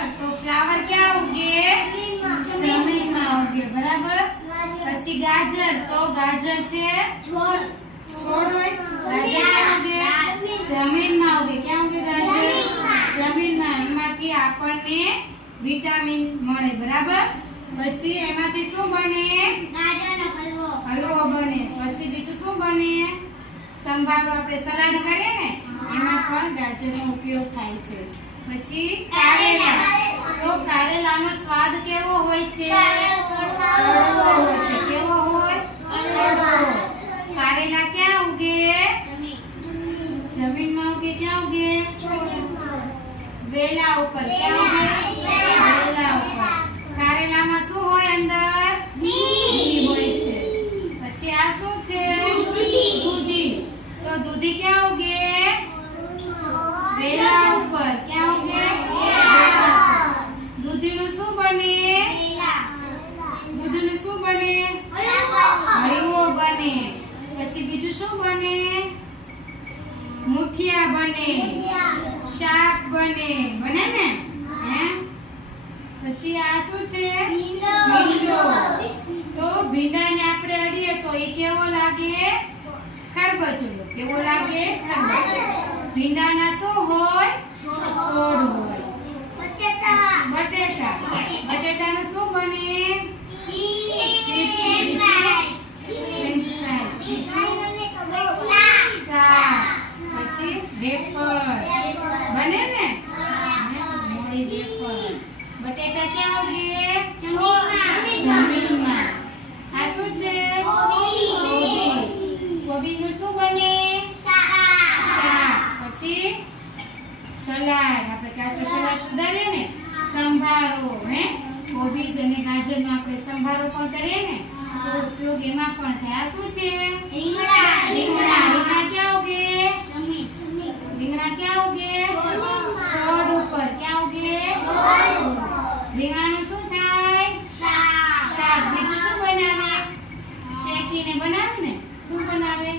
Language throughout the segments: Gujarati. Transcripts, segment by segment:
ફ્લાવર તો ફ્લાવર ક્યાં ઉગે? જમીનમાં ઉગે બરાબર? પછી ગાજર તો ગાજર છે? છોડ. હોય? ગાજર ક્યાં ઉગે? જમીનમાં ઉગે. ક્યાં ઉગે ગાજર? જમીનમાં. એમાંથી આપણને વિટામિન મળે બરાબર? પછી એમાંથી શું બને? હલવો. બને. પછી બીજું શું બને? સંભારો આપણે સલાડ કરીએ ને? એમાં પણ ગાજરનો ઉપયોગ થાય છે. પછી કારેલા. તો કારેલાનો સ્વાદ કેવો હોય છે? હોય છે. કેવો હોય? કારેલા ક્યાં ઉગે? જમીનમાં ઉગે ક્યાં ઉગે? વેલા ઉપર. ક્યાં ઉગે વેલા ઉપર કારેલામાં શું હોય અંદર દૂધી હોય છે પછી આ શું છે દૂધી તો દૂધી ક્યાં ઉગે વેલા ઉપર ક્યાં ઉગે વેલા ઉપર. દૂધીનું શું બને દૂધીનું શું બને? હળવો બને. પછી બીજું શું બને? મુઠિયા બને. શાક બને. બને ને? હે? પછી આ શું છે? ભીંડો. તો ભીંડાને આપણે અડીએ તો એ કેવો લાગે? ખરબચડો. કેવો લાગે? ખરબચડો. ભીંડાના શું હોય? છોડ. હોય. બટેટા. બટેટાનું શું બને ફ્રેન્ચ ફ્રાઈઝ શાક પછી વેફર બને ને મોળી વેફર બટેટા ક્યાં ઉગે જમીનમાં આ શું છે કોબી કોબીનું શું બને શાક પછી સલાડ આપણે કાચો સલાડ સુધારીએ ને સંભારો હે કોબીજ અને ગાજરનો આપણે સંભારો પણ કરીએ ને તો ઉપયોગ એમાં પણ થાય આ શું છે રીંગણા. રીંગણા. ક્યાં ઉગે રીંગણા ક્યાં ઉગે છોડ ઉપર ક્યાં ઉગે રીંગણાનું શું થાય શાક બીજું શું બનાવે શેકીને બનાવે ને શું બનાવે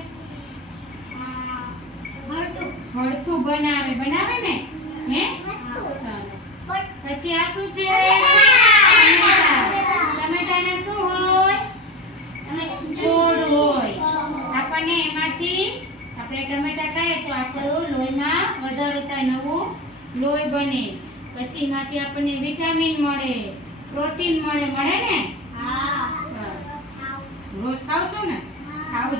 ભરથું બનાવે બનાવે ને? હે? સરસ પછી આ શું છે? ટમેટા. ટમેટાને શું હોય? છોડ હોય. આપણને એમાંથી આપણે ટમેટા ખાઈએ તો આપણું લોહીમાં વધારો થાય નવું લોહી બને. પછી એમાંથી આપણને વિટામિન મળે પ્રોટીન મળે મળે ને? સરસ રોજ ખાવ છો ને? ખાવું